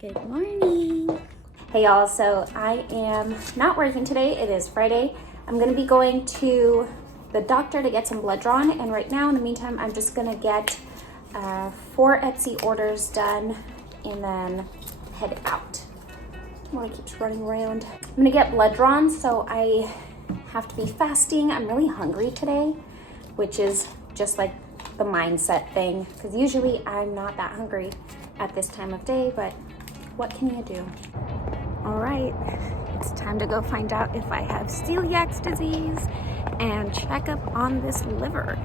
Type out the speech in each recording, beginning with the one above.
Good morning. Hey y'all, so I am not working today. It is Friday. I'm gonna be going to the doctor to get some blood drawn, and right now in the meantime I'm just gonna get 4 Etsy orders done and then head out. Molly keeps running around. I'm gonna get blood drawn, so I have to be fasting. I'm really hungry today, which is just like the mindset thing, because usually I'm not that hungry at this time of day, but what can you do? All right, it's time to go find out if I have celiac disease and check up on this liver.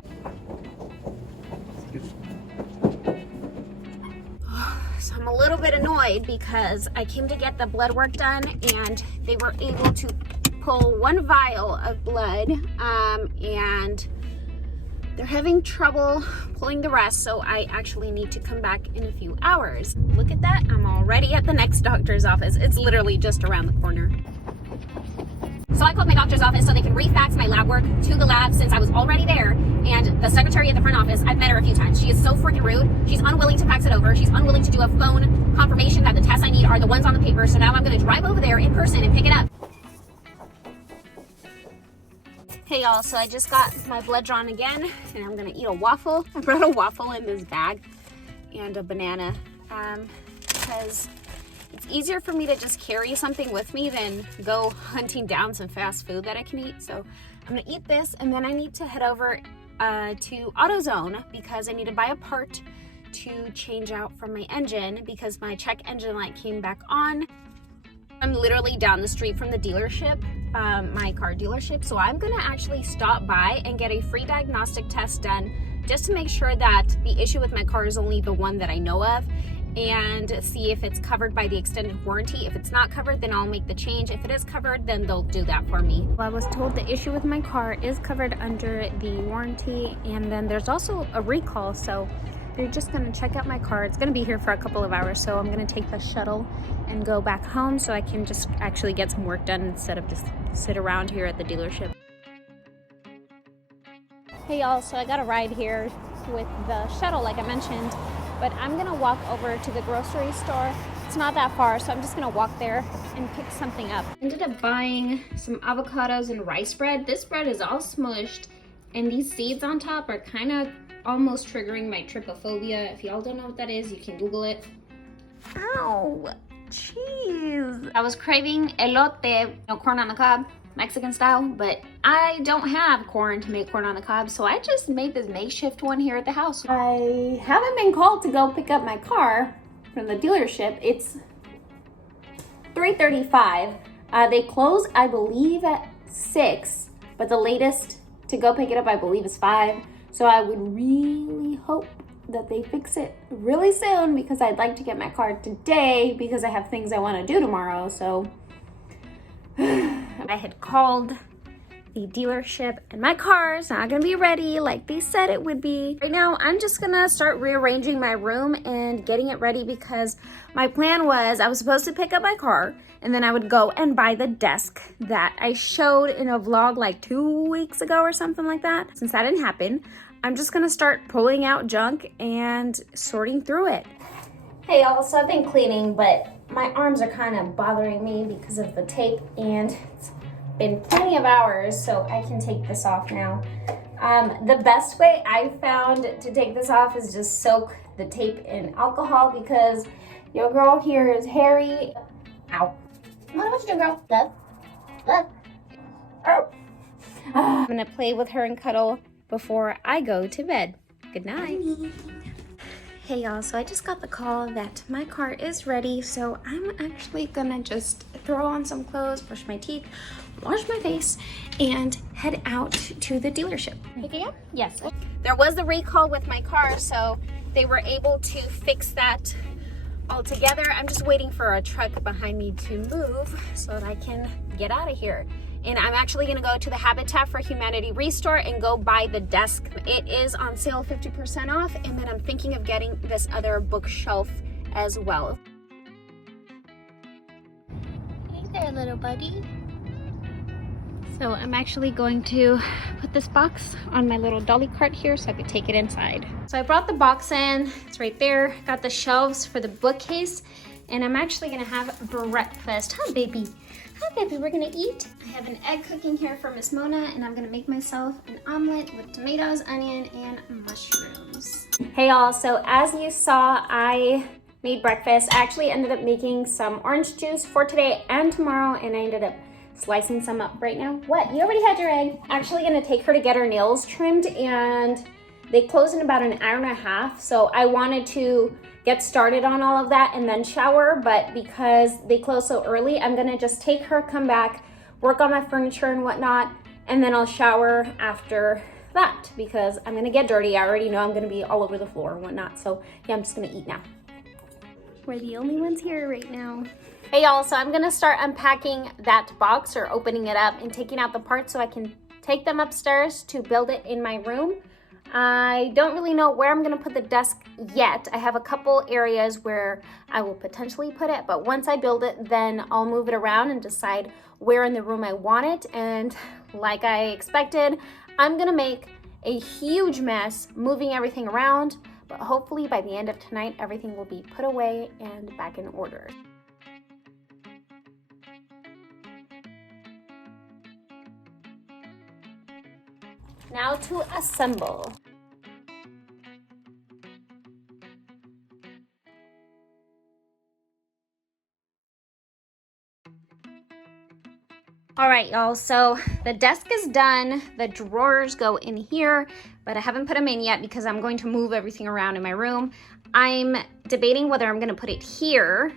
So I'm a little bit annoyed because I came to get the blood work done and they were able to pull 1 vial of blood and they're having trouble pulling the rest, so I actually need to come back in a few hours. Look at that, I'm already at the next doctor's office. It's literally just around the corner. So I called my doctor's office so they can refax my lab work to the lab since I was already there. And the secretary at the front office, I've met her a few times. She is so freaking rude. She's unwilling to fax it over. She's unwilling to do a phone confirmation that the tests I need are the ones on the paper. So now I'm gonna drive over there in person and pick it up. Hey y'all, so I just got my blood drawn again and I'm gonna eat a waffle. I brought a waffle in this bag and a banana because it's easier for me to just carry something with me than go hunting down some fast food that I can eat. So I'm gonna eat this and then I need to head over to AutoZone because I need to buy a part to change out from my engine because my check engine light came back on. I'm literally down the street from the dealership, my car dealership, so I'm gonna actually stop by and get a free diagnostic test done just to make sure that the issue with my car is only the one that I know of and see if it's covered by the extended warranty. If it's not covered, then I'll make the change. If it is covered, then they'll do that for me. Well, I was told the issue with my car is covered under the warranty, and then there's also a recall, so they're just gonna check out my car. It's gonna be here for a couple of hours, so I'm gonna take the shuttle and go back home so I can just actually get some work done instead of just sit around here at the dealership. Hey y'all, so I got a ride here with the shuttle like I mentioned, but I'm gonna walk over to the grocery store. It's not that far, so I'm just gonna walk there and pick something up. Ended up buying some avocados and rice bread. This bread is all smushed and these seeds on top are kind of almost triggering my trypophobia. If y'all don't know what that is, you can Google it. Ow, cheese. I was craving elote, corn on the cob, Mexican style, but I don't have corn to make corn on the cob, so I just made this makeshift one here at the house. I haven't been called to go pick up my car from the dealership. It's 3:35. They close, I believe, at 6, but the latest to go pick it up, I believe, is 5. So I would really hope that they fix it really soon because I'd like to get my car today because I have things I want to do tomorrow. So I had called the dealership and my car is not gonna be ready like they said it would be. Right now, I'm just gonna start rearranging my room and getting it ready because my plan was I was supposed to pick up my car and then I would go and buy the desk that I showed in a vlog like 2 weeks ago or something like that. Since that didn't happen, I'm just gonna start pulling out junk and sorting through it. Hey y'all, so I've been cleaning, but my arms are kind of bothering me because of the tape and it's been plenty of hours, so I can take this off now. The best way I found to take this off is just soak the tape in alcohol because your girl here is hairy. Ow. What you doing, girl? Love? Love? Oh. I'm gonna play with her and cuddle before I go to bed. Good night. Hey y'all, so I just got the call that my car is ready, so I'm actually gonna just throw on some clothes, brush my teeth, wash my face, and head out to the dealership. Pick it up? Yes. There was a recall with my car, so they were able to fix that all together. I'm just waiting for a truck behind me to move so that I can get out of here. And I'm actually gonna go to the Habitat for Humanity Restore and go buy the desk. It is on sale 50% off, and then I'm thinking of getting this other bookshelf as well. Hey there, little buddy. So I'm actually going to put this box on my little dolly cart here so I could take it inside. So I brought the box in, it's right there. Got the shelves for the bookcase. and I'm actually gonna have breakfast. Hi, baby. Hi, baby, we're gonna eat. I have an egg cooking here for Miss Mona, and I'm gonna make myself an omelet with tomatoes, onion, and mushrooms. Hey y'all, so as you saw, I made breakfast. I actually ended up making some orange juice for today and tomorrow, and I ended up slicing some up right now. What? You already had your egg. Actually gonna take her to get her nails trimmed, and they close in about an hour and a half. So I wanted to get started on all of that and then shower, but because they close so early, I'm gonna just take her, come back, work on my furniture and whatnot, and then I'll shower after that because I'm gonna get dirty. I already know I'm gonna be all over the floor and whatnot. So yeah, I'm just gonna eat now. We're the only ones here right now. Hey y'all, so I'm gonna start unpacking that box or opening it up and taking out the parts so I can take them upstairs to build it in my room. I don't really know where I'm gonna put the desk yet. I have a couple areas where I will potentially put it, but once I build it, then I'll move it around and decide where in the room I want it. And like I expected, I'm gonna make a huge mess moving everything around. But hopefully by the end of tonight, everything will be put away and back in order. Now to assemble. All right, y'all, so the desk is done. The drawers go in here, but I haven't put them in yet because I'm going to move everything around in my room. I'm debating whether I'm gonna put it here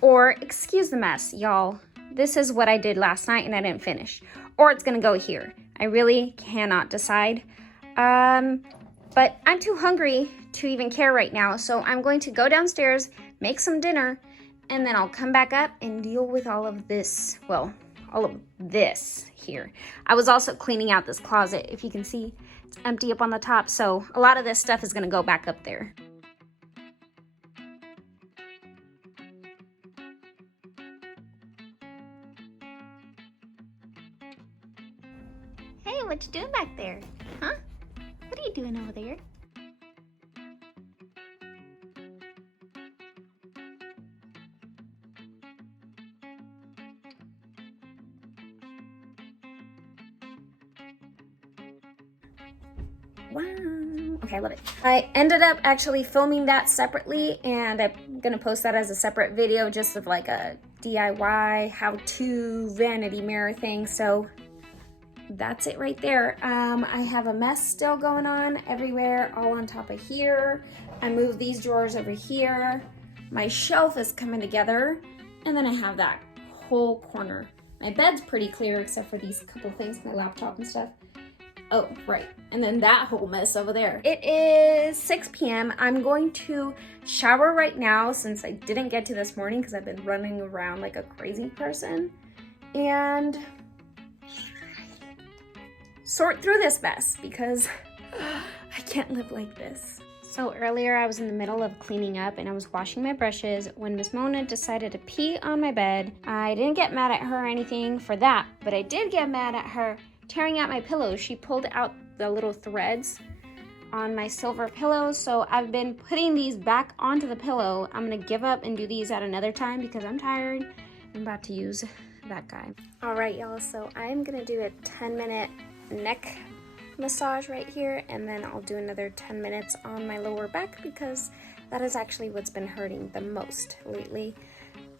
or, excuse the mess, y'all. This is what I did last night and I didn't finish. Or it's gonna go here. I really cannot decide. But I'm too hungry to even care right now, so I'm going to go downstairs, make some dinner, and then I'll come back up and deal with all of this, well, all of this here. I was also cleaning out this closet. If you can see, it's empty up on the top, so a lot of this stuff is gonna go back up there. Hey, what you doing back there? Huh? What are you doing over there? Wow. Okay, I love it. I ended up actually filming that separately, and I'm gonna post that as a separate video just of like a DIY how-to vanity mirror thing. So that's it right there. I have a mess still going on everywhere, all on top of here. I moved these drawers over here. My shelf is coming together, and then I have that whole corner. My bed's pretty clear except for these couple things, my laptop and stuff. Oh, right. And then that whole mess over there. It is 6 p.m. I'm going to shower right now since I didn't get to this morning because I've been running around like a crazy person. And sort through this mess because I can't live like this. So earlier I was in the middle of cleaning up and I was washing my brushes when Miss Mona decided to pee on my bed. I didn't get mad at her or anything for that, but I did get mad at her tearing out my pillows. She pulled out the little threads on my silver pillows, so I've been putting these back onto the pillow. I'm gonna give up and do these at another time because I'm tired. I'm about to use that guy. All right, y'all, so I'm gonna do a 10-minute neck massage right here, and then I'll do another 10 minutes on my lower back because that is actually what's been hurting the most lately.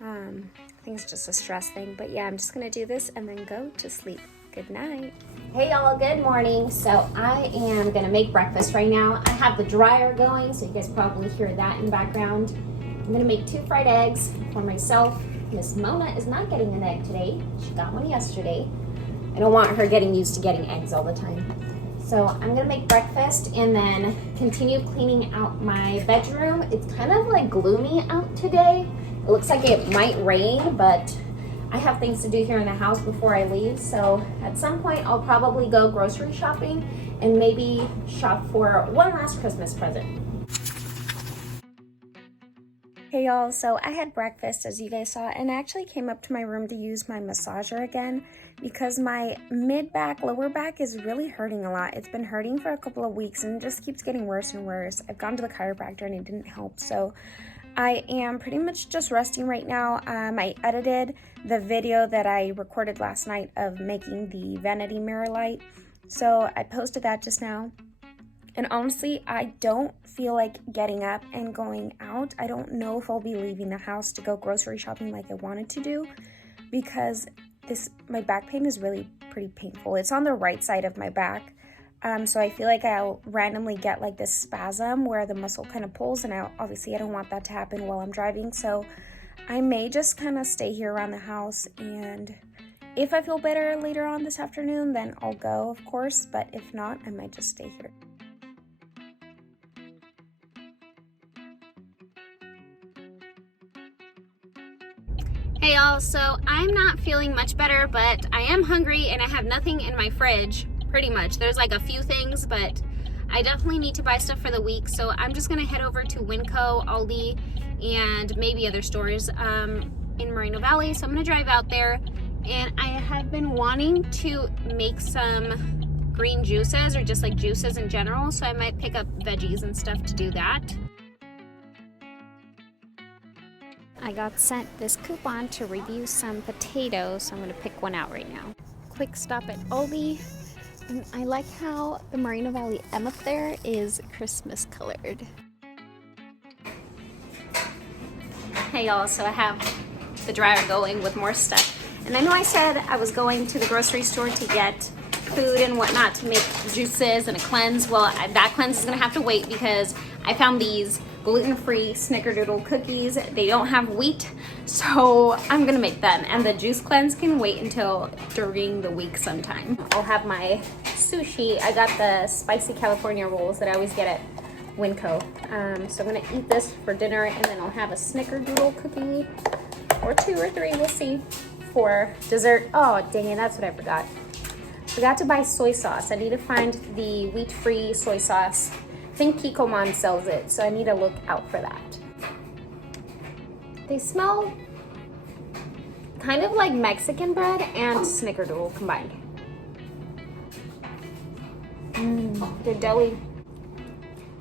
I think it's just a stress thing, but yeah, I'm just gonna do this and then go to sleep. Good night. Hey y'all, good morning. So I am gonna make breakfast right now. I have the dryer going, so you guys probably hear that in the background. I'm gonna make 2 fried eggs for myself. Miss Mona is not getting an egg today. She got one yesterday. I don't want her getting used to getting eggs all the time. So I'm gonna make breakfast and then continue cleaning out my bedroom. It's kind of like gloomy out today. It looks like it might rain, but I have things to do here in the house before I leave. So at some point I'll probably go grocery shopping and maybe shop for one last Christmas present. Hey y'all, so I had breakfast as you guys saw, and I actually came up to my room to use my massager again because my mid-back, lower back is really hurting a lot. It's been hurting for a couple of weeks and it just keeps getting worse and worse. I've gone to the chiropractor and it didn't help, so I am pretty much just resting right now. I edited the video that I recorded last night of making the vanity mirror light. So I posted that just now. And honestly, I don't feel like getting up and going out. I don't know if I'll be leaving the house to go grocery shopping like I wanted to do, because my back pain is really pretty painful. It's on the right side of my back. So I feel like I'll randomly get like this spasm where the muscle kind of pulls, and obviously I don't want that to happen while I'm driving. So I may just kind of stay here around the house, and if I feel better later on this afternoon, then I'll go, of course. But if not, I might just stay here. Hey y'all, so I'm not feeling much better, but I am hungry and I have nothing in my fridge, pretty much. There's like a few things, but I definitely need to buy stuff for the week. So I'm just gonna head over to Winco, Aldi, and maybe other stores in Moreno Valley. So I'm gonna drive out there, and I have been wanting to make some green juices, or just like juices in general. So I might pick up veggies and stuff to do that. I got sent this coupon to review some potatoes, so I'm going to pick one out right now. Quick stop at Aldi, and I like how the Moreno Valley M up there is Christmas colored. Hey y'all, so I have the dryer going with more stuff. And I know I said I was going to the grocery store to get food and whatnot to make juices and a cleanse. Well, that cleanse is going to have to wait because I found these gluten-free snickerdoodle cookies. They don't have wheat, so I'm gonna make them. And the juice cleanse can wait until during the week sometime. I'll have my sushi. I got the spicy California rolls that I always get at Winco. So I'm gonna eat this for dinner, and then I'll have a snickerdoodle cookie, or 2 or 3, we'll see, for dessert. Oh, dang it, that's what I forgot. Forgot to buy soy sauce. I need to find the wheat-free soy sauce. I think Kikoman sells it, so I need to look out for that. They smell kind of like Mexican bread and snickerdoodle combined. They're deli.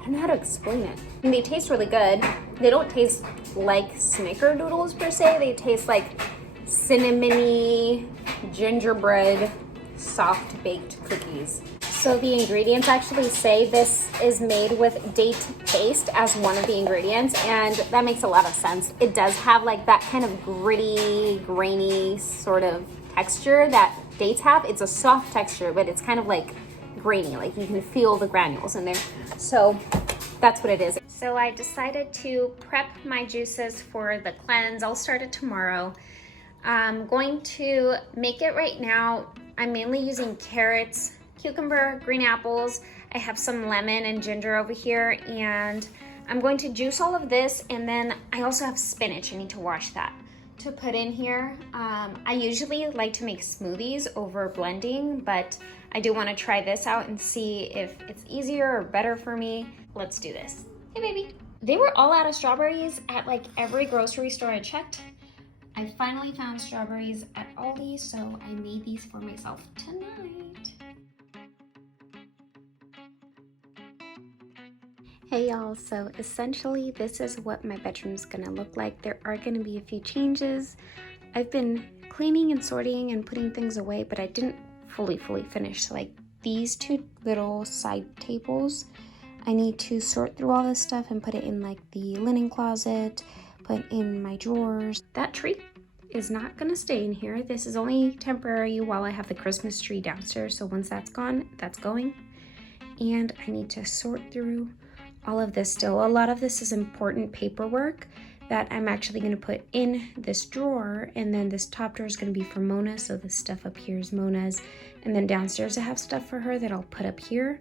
I don't know how to explain it. I mean, they taste really good. They don't taste like snickerdoodles per se. They taste like cinnamony, gingerbread, soft baked cookies. So the ingredients actually say this is made with date paste as one of the ingredients, and that makes a lot of sense. It does have like that kind of gritty, grainy sort of texture that dates have. It's a soft texture, but it's kind of like grainy, like you can feel the granules in there. So that's what it is. So I decided to prep my juices for the cleanse. I'll start it tomorrow. I'm going to make it right now. I'm mainly using carrots, cucumber, green apples. I have some lemon and ginger over here, and I'm going to juice all of this, and then I also have spinach. I need to wash that to put in here. I usually like to make smoothies over blending, but I do want to try this out and see if it's easier or better for me. Let's do this. Hey baby. They were all out of strawberries at like every grocery store I checked. I finally found strawberries at Aldi, so I made these for myself tonight. Hey y'all, so essentially this is what my bedroom's gonna look like. There are gonna be a few changes. I've been cleaning and sorting and putting things away, but I didn't fully finish. Like these 2 little side tables, I need to sort through all this stuff and put it in like the linen closet, put in my drawers. That tree is not gonna stay in here. This is only temporary while I have the Christmas tree downstairs. So once that's gone, that's going. And I need to sort through all of this still. A lot of this is important paperwork that I'm actually gonna put in this drawer, and then this top drawer is gonna be for Mona, so the stuff up here is Mona's, and then downstairs I have stuff for her that I'll put up here.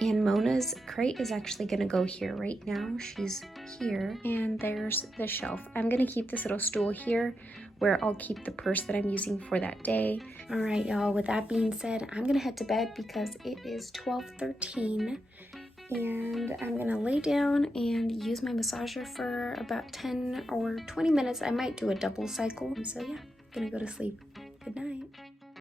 And Mona's crate is actually gonna go here right now. She's here, and there's the shelf. I'm gonna keep this little stool here where I'll keep the purse that I'm using for that day. All right, y'all, with that being said, I'm gonna head to bed because it is 12:13. And I'm gonna lay down and use my massager for about 10 or 20 minutes. I might do a double cycle. So yeah, gonna go to sleep. Good night.